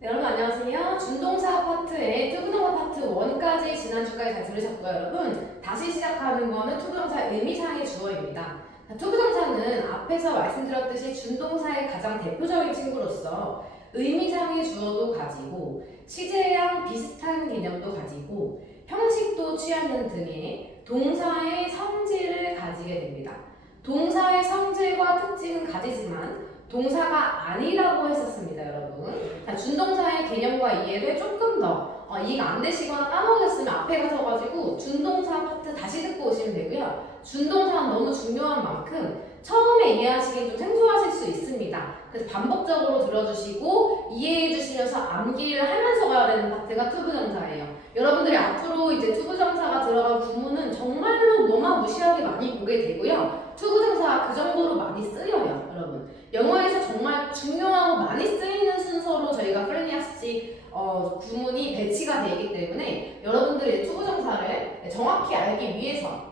네, 여러분 안녕하세요. 준동사 파트의 투부정사 파트 1까지 지난주까지 잘 들으셨고요. 여러분 다시 시작하는 거는 투부정사 의미상의 주어입니다. 투부정사는 앞에서 말씀드렸듯이 준동사의 가장 대표적인 친구로서 의미상의 주어도 가지고 시제랑 비슷한 개념도 가지고 형식도 취하는 등의 동사의 성질을 가지게 됩니다. 동사의 성질과 특징은 가지지만 동사가 아니라고 했었습니다, 여러분. 자, 준동사의 개념과 이해를 조금 더 이해가 안 되시거나 까먹으셨으면 앞에 가셔가지고 준동사 파트 다시 듣고 오시면 되고요. 준동사는 너무 중요한 만큼 처음에 이해하시기 좀 생소하실 수 있습니다. 그래서 반복적으로 들어주시고 이해해 주시면서 암기를 하면서 가야 되는 파트가 투부정사예요. 여러분들이 앞으로 이제 투부정사가 들어간 구문은 정말로 너무 무시하게 많이 보게 되고요. 투부정사 그 정도로 많이 쓰여요, 여러분. 영어에서 정말 중요하고 많이 쓰이는 순서로 저희가 프레니아스식 구문이 배치가 되기 때문에 여러분들이 투부정사를 정확히 알기 위해서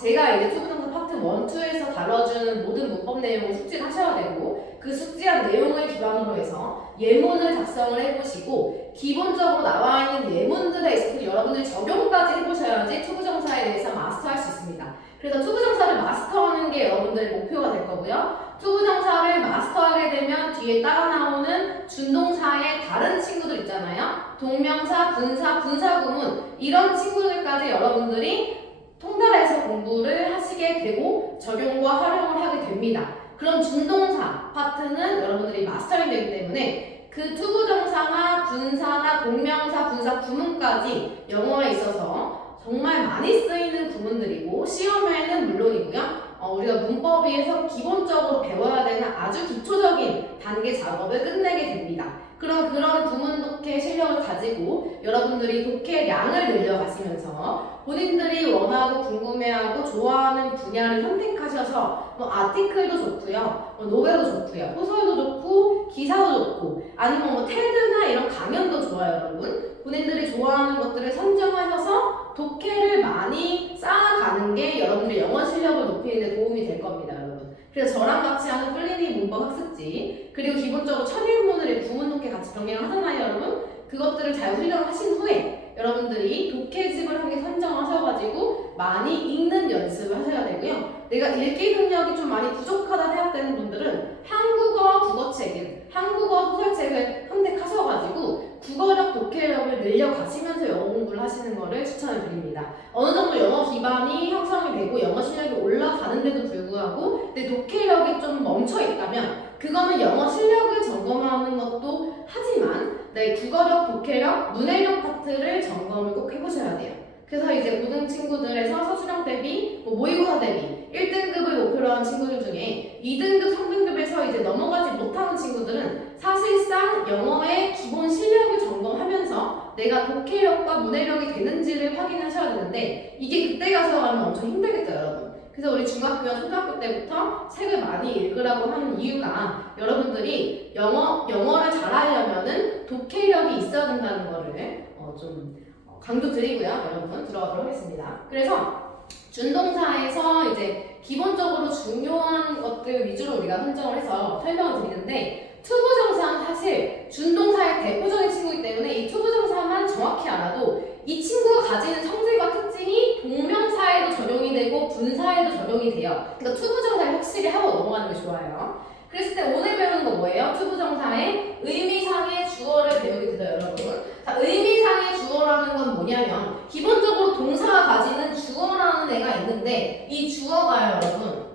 제가 이제 투부정사 파트 1, 2에서 다뤄주는 모든 문법 내용을 숙지를 하셔야 되고 그 숙지한 내용을 기반으로 해서 예문을 작성을 해보시고 기본적으로 나와 있는 예문들에 있어서 여러분들이 적용까지 해보셔야지 투부정사에 대해서 마스터할 수 있습니다. 그래서 투부정사를 마스터하는 게 여러분들의 목표가 될 거고요. 투부정사를 마스터하게 되면 뒤에 따라 나오는 준동사의 다른 친구들 있잖아요. 동명사, 분사, 분사구문 이런 친구들까지 여러분들이 통달해서 공부를 하시게 되고 적용과 활용을 하게 됩니다. 그럼 준동사 파트는 여러분들이 마스터링 되기 때문에 그 투부정사나 분사나 동명사, 분사 구문까지 영어에 있어서 정말 많이 쓰이는 구문들이고 시험에는 물론이고요. 우리가 문법에서 기본적으로 배워야 되는 아주 기초적인 단계 작업을 끝내게 됩니다. 그럼 그런 구문 독해 실력을 가지고 여러분들이 독해량을 늘려가시면서 본인들이 원하고 궁금해하고 좋아하는 분야를 선택하셔서 아티클도 좋고요, 노벨도 좋고요, 소설도 좋고 기사도 좋고 아니면 테드나 이런 강연도 좋아요, 여러분. 본인들이 좋아하는 것들을 선정하셔서 독해를 많이 쌓아가는 게 여러분들의 영어 실력을 높이는 데 도움이 될 겁니다, 여러분. 그래서 저랑 같이 하는 플리니 문법 학습지 그리고 기본적으로 천일문을 구문 독해 같이 병행을 하잖아요, 여러분. 그것들을 잘 훈련을 하신 후에 여러분들이 독해집을 한 개 선정하셔가지고 많이 읽는 연습을 하셔야 되고요. 내가 읽기 능력이 좀 많이 부족하다 생각되는 분들은 한국어 국어책을, 한국어 소설책을 선택하셔가지고 국어력, 독해력을 늘려가시면서 영어 공부를 하시는 것을 추천을 드립니다. 어느 정도 영어 기반이 형성이 되고 영어 실력이 올라가는데도 불구하고 내 독해력이 좀 멈춰있다면 그거는 영어 실력을 점검하는 것도 하지만 내 국어력, 독해력, 문해력 파트를 점검을 꼭 해보셔야 돼요. 그래서 이제 고등 친구들에서 서술형 대비, 모의고사 대비 1등급을 목표로 하는 친구들 중에 2등급, 3등급에서 이제 넘어가지 못하는 친구들은 사실상 영어의 기본 실력을 점검하면서 내가 독해력과 문해력이 되는지를 확인하셔야 되는데 이게 그때 가서 하면 엄청 힘들겠죠, 여러분. 그래서 우리 중학교와 초등학교 때부터 책을 많이 읽으라고 하는 이유가 여러분들이 영어를 잘하려면은 독해력이 있어야 된다는 거를 좀 강조드리고요. 여러분 들어가도록 하겠습니다. 그래서 준동사에서 이제 기본적으로 중요한 것들 위주로 우리가 선정을 해서 설명을 드리는데 투부정사는 사실 준동사의 대표적인 친구이기 때문에 이 투부정사만 정확히 알아도 이 친구가 가지는 성질과 특징이 동명사에도 적용이 되고 분사에도 적용이 돼요. 그러니까 투부정사를 확실히 하고 넘어가는 게 좋아요. 그랬을 때 오늘 배우는 거 뭐예요? 투부정사의 의미상의 주어를 배우게 돼요, 여러분. 자, 의미상의 주어라는 건 뭐냐면 기본적으로 동사가 가지는 주어라는 애가 있는데 이 주어가요, 여러분.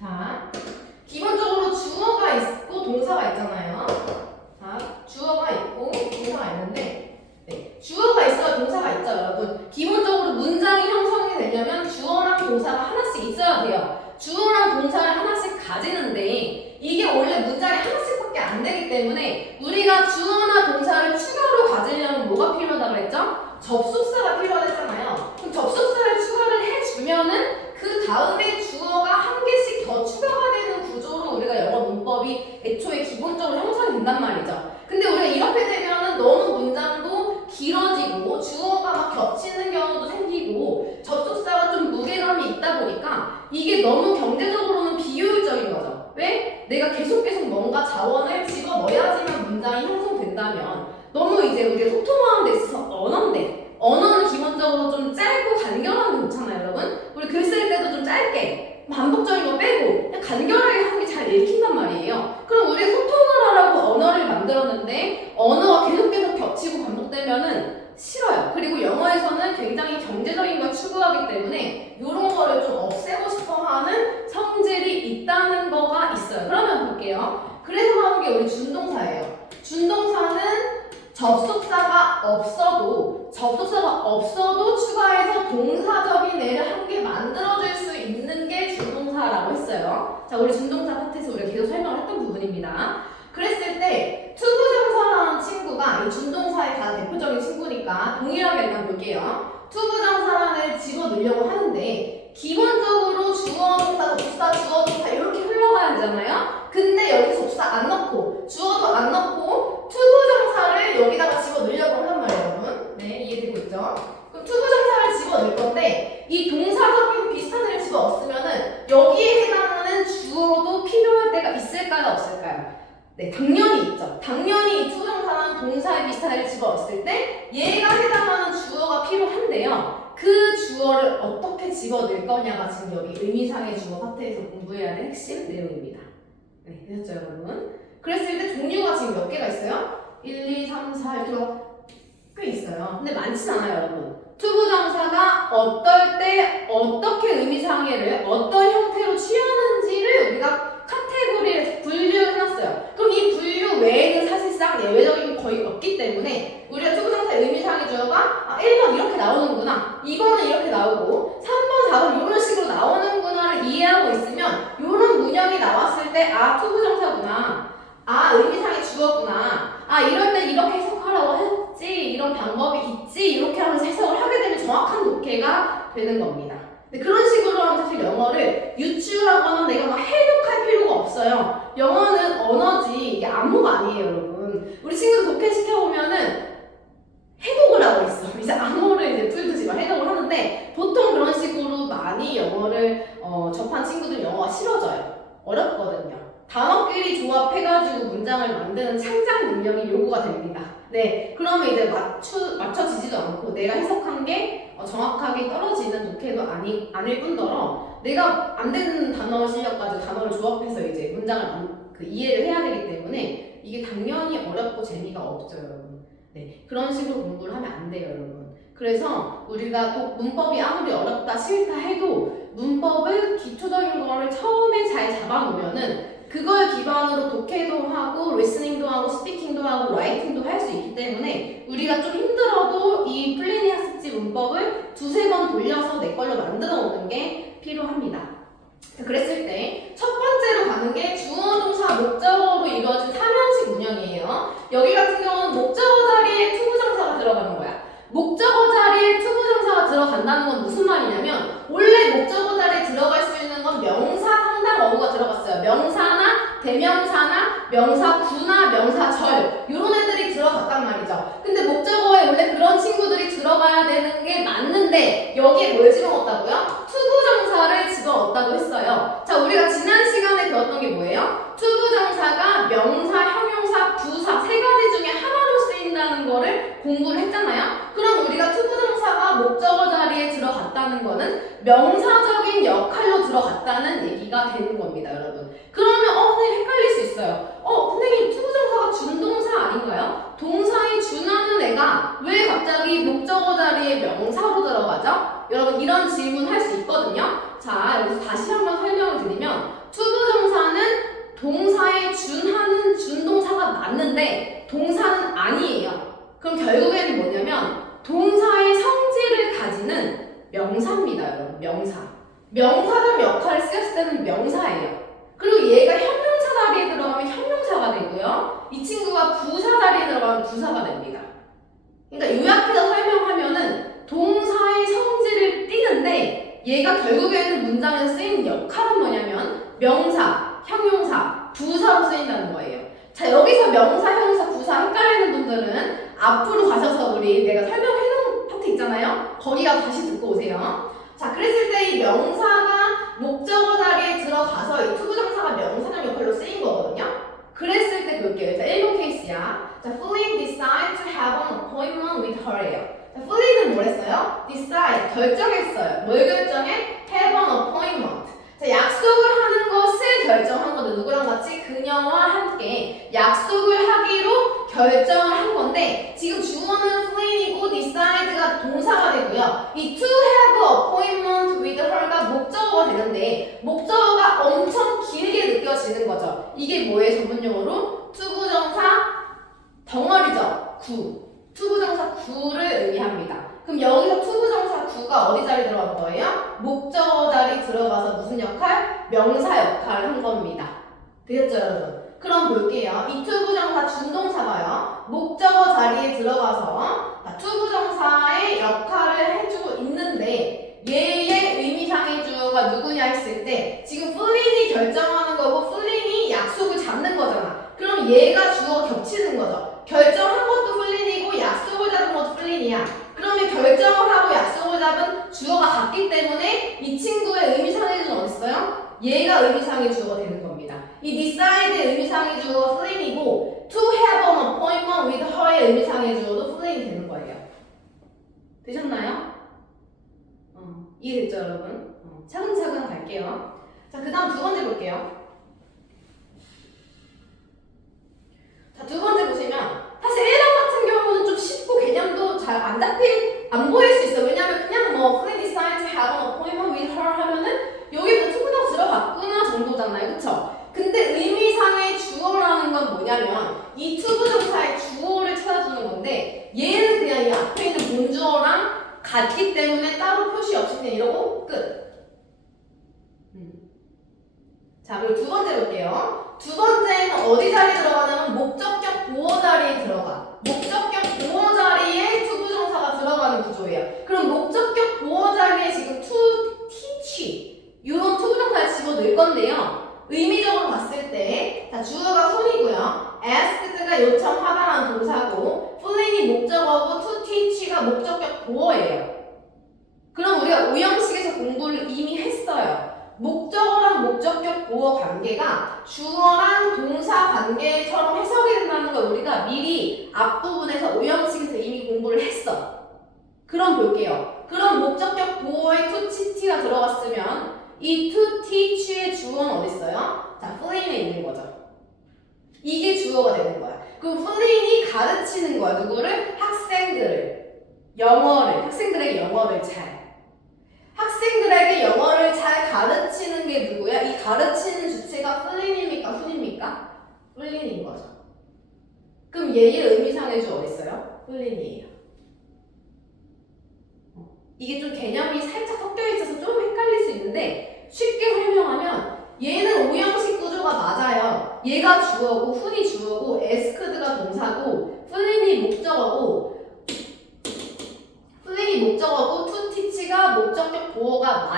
자, 기본적으로 주어가 있고 동사가 있잖아요. 자, 주어가 있고 동사가 있는데 주어가 있어야 동사가 있죠, 여러분. 기본적으로 문장이 형성이 되려면 주어랑 동사가 하나씩 있어야 돼요. 주어랑 동사를 하나씩 가지는데 이게 원래 문장이 하나씩밖에 안 되기 때문에 우리가 주어나 동사를 추가로 가지려면 뭐가 필요하다고 했죠? 접속사가 필요하잖아요. 그럼 접속사를 추가를 해주면은 그 다음에 주어가 한 개씩 더 추가가 되는 구조로 우리가 영어 문법이 애초에 기본적으로 형성이 된단 말이죠. 근데 우리가 이렇게 되면은 너무 문장도 길어지고 주어가 막 겹치는 경우도 생기고 접속사가 좀 무게감이 있다 보니까 이게 너무 경제적으로는 비효율적인 거죠. 왜? 내가 계속 뭔가 자원을 집어 넣어야지만 된다면 너무 이제 우리가 소통하는 데 있어서 언어는 기본적으로 좀 짧고 간결한 게 좋잖아요, 여러분. 우리 글 쓸 때도 좀 짧게 반복적인 거 빼고 그냥 간결하게 하는 게 잘 읽힌단 말이에요. 그럼 우리가 소통을 하라고 언어를 만들었는데 언어가 계속 겹치고 반복되면은 싫어요. 그리고 영어에서는 굉장히 경제적인 걸 추구하기 때문에 이런 거를 좀 없애고 싶어 하는 성질이 있다는 거가 있어요. 그러면 볼게요. 그래서 하는 게 우리 준동사예요. 준동사는 접속사가 없어도 추가해서 동사적인 애를 한 개 만들어줄 수 있는 게 준동사라고 했어요. 자, 우리 준동사 파트에서 우리가 계속 설명을 했던 부분입니다. 그랬을 때 투부정사라는 친구가 이 준동사의 가장 대표적인 친구니까 동일하게 일단 볼게요. 투부정사라는 집어넣으려고 하는데 기본적으로 주어, 동사, 접수사, 주어, 동사 이렇게 흘러가야 되잖아요. 근데 여기서 접수사 안 넣고 주어도 안 넣고 투부정사를 여기다가 집어넣으려고 한단 말이에요, 여러분. 네, 이해되고 있죠? 그럼 투부정사를 집어넣을 건데 이 동사적인 비슷한 애를 집어넣었으면은 여기에 해당하는 주어도 필요할 때가 있을까요, 없을까요? 네, 당연히 있죠. 당연히 이 투부정사라는 동사에 비슷한 애를 집어넣었을 때 얘가 해당하는 주어가 필요한데요. 그 주어를 어떻게 집어넣을 거냐가 지금 여기 의미상의 주어 파트에서 공부해야 하는 핵심 내용입니다. 네, 되셨죠, 여러분? 그랬을 때 종류가 지금 몇 개가 있어요? 1, 2, 3, 4 이렇게 꽤 있어요. 근데 많진 않아요, 여러분. 투부정사가 어떨 때 어떻게 의미상해를 어떤 형태로 취하는지를 우리가 카테고리에서 분류해놨어요. 그럼 이 분류 외에는 사실상 예외적인 게 거의 없기 때문에 우리가 투부정사의 의미상의 주어가 1번 이렇게 나오는구나, 2번은 이렇게 나오고 3번, 4번 이런 식으로 나오는구나를 이해하고 있으면 이런 문형이 나왔을 때 투부정사구나, 의미상의 주어구나, 이럴 때 이렇게 해석하라고 했지, 이런 방법이 있지, 이렇게 하면서 해석을 하게 되면 정확한 독해가 되는 겁니다. 근데 그런 식으로 하면 사실 영어를 유추하거나 내가 막 해독할 필요가 없어요. 영어는 언어지 이게 암호가 아니에요, 여러분. 우리 친구들 독해 시켜보면은 해독을 하고 있어. 이제 암호를 이제 풀듯이 막 해독을 하는데 보통 그런 식으로 많이 영어를 접한 친구들 영어가 싫어져요. 어렵거든요. 단어끼리 조합해가지고 문장을 만드는 창작 능력이 요구가 됩니다. 네, 그러면 이제 맞춰지지도 않고 내가 해석한 게 정확하게 떨어지는 독해도 아닐 뿐더러 내가 안 되는 단어 실력 가지고 단어를 조합해서 이제 문장을 이해를 해야 되기 때문에 이게 당연히 어렵고 재미가 없죠, 여러분. 네, 그런 식으로 공부를 하면 안 돼요, 여러분. 그래서 우리가 문법이 아무리 어렵다 싫다 해도 문법을 기초적인 거를 처음에 잘 잡아놓으면은 그걸 기반으로 독해도 하고 리스닝도 하고 스피킹도 하고 라이팅도 할 수 있기 때문에 우리가 좀 힘들어도 이 플리니 학습지 문법을 두세 번 돌려서 내 걸로 만들어 오는 게 필요합니다. 그랬을 때 첫 번째로 가는 게 주어, 동사, 목적어로 이루어진 3형식 문형이에요. 여기 같은 경우는 목적어 자리에 투부정사가 들어가는 거야. 목적어 자리에 투부정사가 들어간다는 건 무슨 말이냐면 원래 목적어 자리에 들어갈 수 있는 건 명사 상당 어구가 들어갔어요. 명사나 대명사나 명사구나 명사절 이런 애들이 들어갔단 말이죠. 근데 목적어에 원래 그런 친구들이 들어가야 되는 게 맞는데 여기에 뭘 집어넣었다고요? 투부정사를 집어넣었다고 했어요. 자, 우리가 지난 시간에 배웠던 게 뭐예요? 투부정사가 명사, 형용사, 부사 세 가지 중에 하나로 쓰인다는 거를 공부를 했잖아요. 그럼 우리가 투부정사가 목적어 자리에 들어갔다는 거는 명사적인 역할로 들어갔다는 얘기가 되는 겁니다, 여러분. 그러면 선생님 헷갈릴 수 있어요. 선생님 투부정사가 준동사 아닌가요? 동사에 준하는 애가 왜 갑자기 목적어 자리에 명사로 들어가죠? 여러분 이런 질문 할 수 있거든요. 자, 여기서 다시 한번 설명을 드리면 투부정사는 동사에 준하는 준동사가 맞는데 동사는 아니에요. 그럼 결국에는 뭐냐면 동사의 성질을 가지는 명사입니다, 여러분. 명사적 역할을 쓰였을 때는 명사예요. 그리고 얘가 형용사 자리에 들어가면 형용사가 되고요. 이 친구가 부사 자리에 들어가면 부사가 됩니다. 그러니까 요약해서 설명하면은 동사의 성질을 띠는데 얘가 결국에는 문장에서 쓰이는 역할은 뭐냐면 명사, 형용사, 부사로 쓰인다는 거예요. 자, 여기서 명사, 형용사, 부사 헷갈리는 분들은 앞으로 가셔서 우리 내가 설명해놓은 파트 있잖아요. 거기 가서 다시 듣고 오세요. 자, 그랬을 때 이 명사가 목적어 자리에 들어가서 이 투부정사가 명사적 역할로 쓰인 거거든요. 그랬을 때 볼게요. 일단 1번 케이스야. 자, fleeing 했어요? decide, 결정했어요. 뭘 결정해? have an appointment. 자, 약속을 하는 것을 결정한 건데 누구랑 같이? 그녀와 함께 약속을 하기로 결정을 한 건데 지금 주어는 plan이고 decide가 동사가 되고요. 이 to have an appointment with her가 목적어가 되는데 목적어가 엄청 길게 느껴지는 거죠. 이게 뭐예요? 전문용어로? 투부정사 덩어리죠. 구. 투부정사 구를 의미합니다. 그럼 여기서 투부정사 구가 어디 자리 들어간 거예요? 목적어 자리 들어가서 무슨 역할? 명사 역할을 한 겁니다. 되겠죠, 여러분? 그럼 볼게요. 이 투부정사 준동사가요. 목적어 자리에 들어가서 투부정사의 역할을 해주고 있는데 얘의 의미상의 주어가 누구냐 했을 때 지금 플린이 결정하는 거고 플린이 약속을 잡는 거잖아. 그럼 얘가 주어 겹치는 거죠. 결정한 것도 플린이고 약속을 잡은 것도 플린이야. 그러면 결정을 하고 약속을 잡은 주어가 같기 때문에 이 친구의 의미상의 주어는 어딨어요? 얘가 의미상의 주어가 되는 겁니다. 이 decide의 의미상의 주어가 플린이고 to have an appointment with her의 의미상의 주어도 플린이 되는 거예요. 되셨나요? 이해됐죠, 여러분? 차근차근 갈게요. 자, 그 다음 두 번째 볼게요. 자, 두 번째 보시면 사실 1번 같은 경우는 좀 쉽고 개념도 잘 안 보일 수 있어요. 왜냐면 그냥 뭐 Flynn decided to have an appointment with her 하면은 여기도 투부정 들어갔구나 정도잖아요. 그쵸? 근데 의미상의 주어라는 건 뭐냐면 이 투부정사의 주어를 찾아주는 건데 얘는 그냥 이 앞에 있는 본주어랑 같기 때문에 따로 표시 없이 그냥 이러고 끝. 자, 그리고 두 번째 볼게요. 두 번째는 어디 자리에 들어가냐면 목적격 보호 자리에 들어가. 목적격 보호 자리에 투부정사가 들어가는 구조예요. 그럼 목적격 보호 자리에 지금 to teach 이런 투부정사를 집어넣을 건데요. 의미적으로 봤을 때 자, 주어가 who이고요. asked가 요청하다라는 동사고 플린이 목적어고 to teach가 목적격 보호예요. 그럼 우리가 오형식에서 공부를 이미 했어요. 목적어랑 목적격 보호 관계가 주어랑 동사 관계처럼 해석이 된다는 걸 우리가 미리 앞부분에서 오형식에서 이미 공부를 했어. 그럼 볼게요. 그럼 목적격 보호에 to teach가 들어갔으면 이 to teach의 주어는 어디 있어요? 자, 플린에 있는 거죠. 이게 주어가 되는 거야. 그럼 플린이 가르치는 거야. 누구를? 학생들을. 학생들에게 영어를 학생들에게 영어를 잘 가르치는 게 누구야? 이 가르치는 주체가 플린입니까? 훈입니까? 플린인 거죠. 그럼 얘의 의미상의 주 어디 있어요? 플린이에요. 이게 좀 개념이 살짝 섞여 있어서 좀 헷갈릴 수 있는데 쉽게 설명하면 얘는 오형식 구조가 맞아요. 얘가 주어고 훈이 주어고 에스크드가 동사고 플린이 목적어고 to teach가 목적격 보호가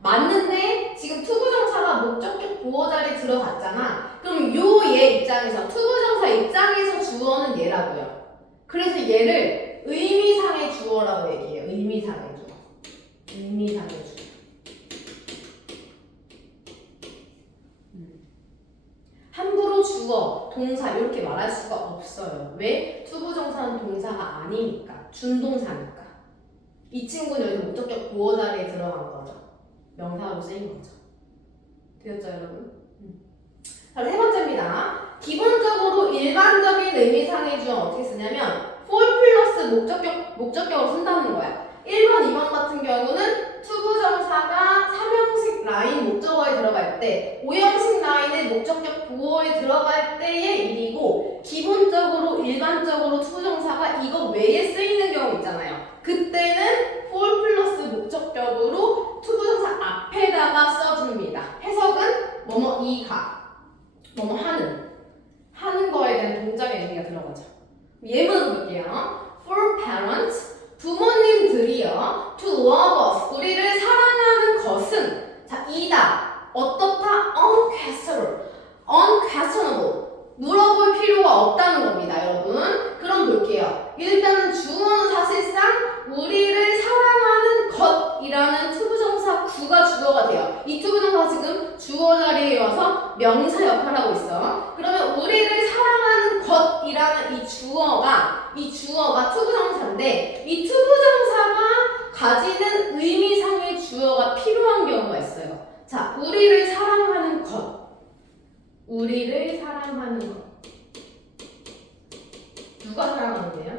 맞는데 지금 투부정사가 목적격 보호 자리에 들어갔잖아. 그럼 얘 입장에서 투부정사 입장에서 주어는 얘라고요. 그래서 얘를 의미상의 주어라고 얘기해요. 의미상의 주어. 함부로 주어, 동사 이렇게 말할 수가 없어요. 왜? 투부정사는 동사가 아니니까. 준동사니까. 이 친구는 여기 목적격 보호 자리에 들어간 거죠. 명사로 쓰인 거죠. 되었죠, 여러분? 자, 세 번째입니다. 기본적으로 일반적인 의미상의 주어는 어떻게 쓰냐면 for 플러스 목적격으로 쓴다는 거야. 1번, 2번 같은 경우는 투부정사가 3형식 라인 목적어에 들어갈 때 5형식 라인의 목적격 보호에 들어갈 때의 일이고 기본적으로 일반적으로 투부정사가 이거 외에 쓰이는 경우 있잖아요. 그때는 for 플러스 목적격으로 투부정사 앞에다가 써줍니다. 해석은 뭐뭐이가 뭐뭐 하는 거에 대한 동작의 의미가 들어가죠. 예문을 볼게요. For parents 부모님들이요 to love us 우리를 사랑하는 것은 자 이다 어떻다 unquestionable 물어볼 필요가 없다는 겁니다, 여러분. 그럼 볼게요. 일단은 주어는 사실상 우리를 사랑하는 것이라는 투부정사 구가 주어가 돼요. 이 투부정사가 지금 주어 자리에 와서 명사 역할을 하고 있어. 그러면 우리를 사랑하는 것이라는 이 주어가 투부정사인데 이 투부정사가 가지는 의미상의 주어가 필요한 경우가 있어요. 자, 우리를 사랑하는 것. 우리를 사랑하는 것. 누가 사랑하는데요?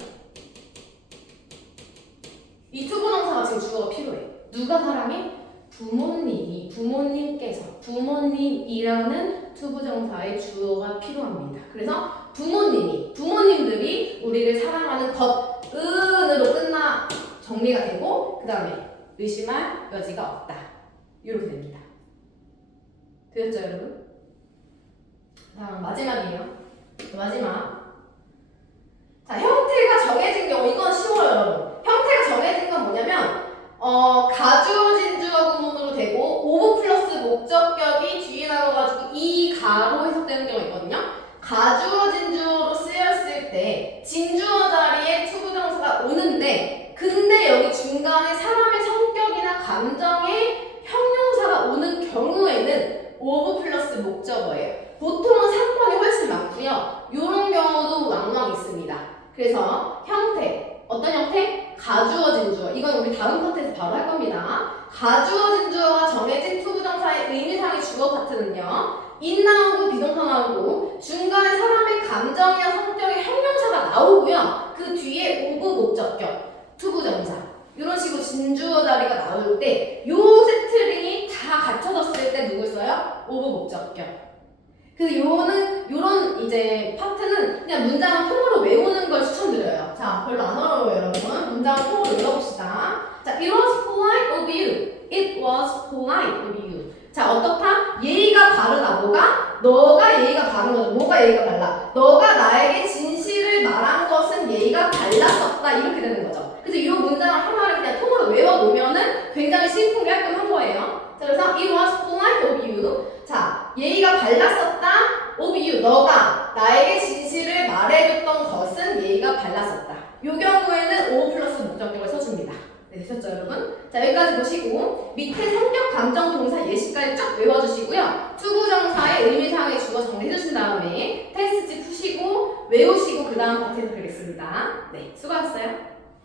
이 투부정사가 지금 주어가 필요해. 누가 사랑해? 부모님이, 부모님께서, 부모님이라는 투부정사의 주어가 필요합니다. 그래서 부모님들이 우리를 사랑하는 것은으로 정리가 되고, 그 다음에 의심할 여지가 없다. 이렇게 됩니다. 되었죠, 여러분? 다음 마지막이에요. 마지막. 자, 형태가 정해진 경우, 이건 쉬워요, 여러분. 형태가 정해진 건 뭐냐면, 가주어진 주어 구문으로 되고, 오브 플러스 목적격이 뒤에 나와가지고 이 가로 해석되는 경우가 있거든요. 가주어진 주어로 쓰였을 때, 진주어 자리에 투부정사가 오는데, 근데 여기 중간에 사람의 성격이나 감정에 형용사가 오는 경우에는 오브 플러스 목적어예요. 보통은 상권이 훨씬 많고요. 이런 경우도 왕왕 있습니다. 그래서 형태, 어떤 형태? 가주어진 주어. 이건 우리 다음 파트에서 바로 할 겁니다. 가주어진 주어가 정해진 투부정사의 의미상의 주어 파트는요. 인 나오고 비동사 나오고 중간에 사람의 감정이나 성격의 형용사가 나오고요. 그 뒤에 오브 목적격, 투부정사. 이런 식으로 진주어 자리가 나올 때 요 세트링이 다 갖춰졌을 때 누굴 써요? 오브 목적격. 그래서 요런 이제 파트는 그냥 문장을 통으로 외우는 걸 추천드려요. 자, 별로 안 어려워요, 여러분. 문장을 통으로 외워봅시다. 자, it was polite of you. It was polite of you. 자, 어떻다? 예의가 바르다. 너가 예의가 바른 거죠. 뭐가 예의가 발라? 너가 나에게 진실을 말한 것은 예의가 발랐었다. 이렇게 되는 거죠. 그래서 이 문장을 하나를 그냥 통으로 외워놓으면은 굉장히 심플 깔끔한 거예요. 자, 그래서 it was polite of you. 자, 예의가 발랐었다. of you. 너가 나에게 진실을 말해줬던 것은 예의가 발랐었다. 이 경우에는 O 플러스 목적격을 써줍니다. 네, 되셨죠, 여러분? 자, 여기까지 보시고 밑에 성격, 감정, 동사, 예시까지 쫙 외워주시고요. 투부정사의 의미상의 주어 정리해주신 다음에 테스트지 푸시고 외우시고 그 다음 파트에서 뵙겠습니다. 네, 수고하셨어요.